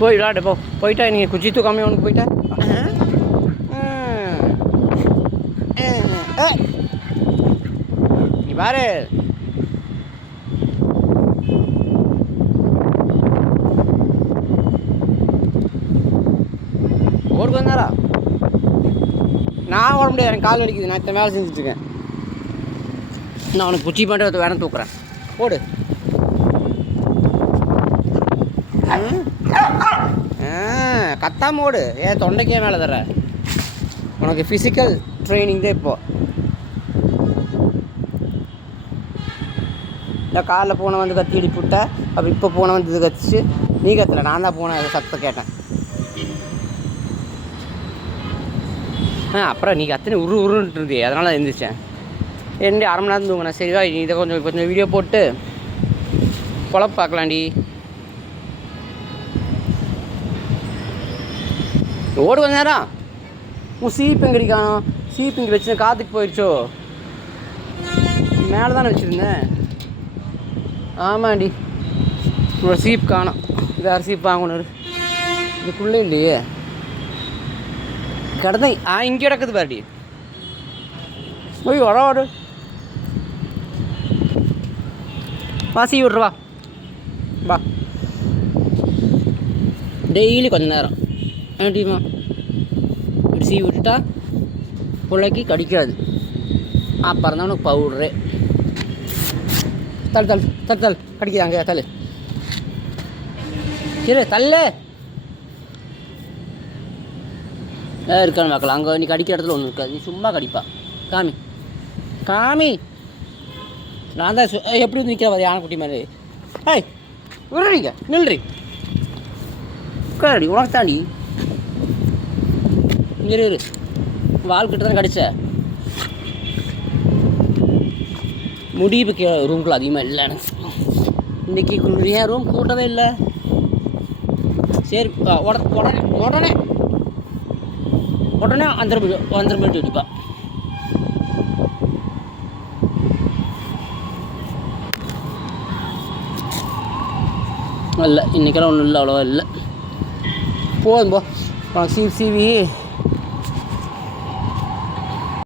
போய் விளாடு போ. போயிட்டா நீங்கள் குச்சி தூக்காமல் உனக்கு போயிட்டா நீ பாரு. ஓடுக்கு வந்தாரா? நான் ஓட முடியாது, எனக்கு கால் அடிக்குது. நான் இத்தனை வேலை செஞ்சுட்ருக்கேன். நான் அவனுக்கு குச்சி பண்ணிட்டு வேணாம் தூக்குறேன். ஓடு. கத்தாம ஓடு. ஏன் தொண்டைக்கே மேலே தர? உனக்கு ஃபிசிக்கல் ட்ரைனிங் தான் இப்போது. இந்த காலில் பூனை வந்து கத்தி இடிப்பு விட்ட. அப்போ இப்போ பூனை வந்து இது கத்திச்சு. நீ கத்தலை, நான் தான் பூனை சத்தம் கேட்டேன். அப்புறம் நீ கத்தினி உருன்ட்டு இருந்தே, அதனால் தான் எழுந்திரிச்சேன். என்ன அரை மணி நேரம் தூங்கினேன். சரிவா, இதை கொஞ்சம் வீடியோ போட்டு பொழப்பு பார்க்கலாண்டி. ஓடு கொஞ்ச நேரம். உன் சீப்பு கிடைக்கணும். சீப்பு இங்கே வச்சு காற்றுக்கு போயிடுச்சோ? மேலே தானே வச்சுருந்தேன். ஆமாண்டி, ஒரு சீப் காணும். வேறு சீப் வாங்கணும். இதுக்குள்ளே இல்லையே கிடந்த. இங்கே கிடக்குது பாருடி. போய் வரோடு வாசி விட்ருவா. வா, டெய்லி கொஞ்ச நேரம் ஏன்டிமா இப்படி சீ விட்டுட்டா பிள்ளைக்கு கடிக்காது. அப்புறம் தான் உனக்கு பவுட்ரு. தள் தள் தள் தள் கடிக்குது. அங்கே தள். சரி தள்ளு. இருக்கான்னு பார்க்கலாம். அங்கே நீ கடிக்கிற இடத்துல ஒன்றும் இருக்காது. நீ சும்மா கடிப்பா. காமி காமி. நான் தான் எப்படி வந்து நிற்கிற யானை குட்டி மாதிரி. ஏய் விடுறீங்க, நில்றி உட்காரடி. உனக்கு தாண்டி இரு. வால்கிட்ட தான் கடிச்ச. முடிவு ரூம்குள்ள அதிகமாக இல்லை எனக்கு இன்றைக்கி. ஏன் ரூம் கூட்டவே இல்லை. சரி உடனே உடனே உடனே 5 மினிட் அடிப்பா. இல்லை இன்றைக்கெல்லாம் ஒன்றும் இல்லை, அவ்வளோவா இல்லை. போதும் போ. சீவி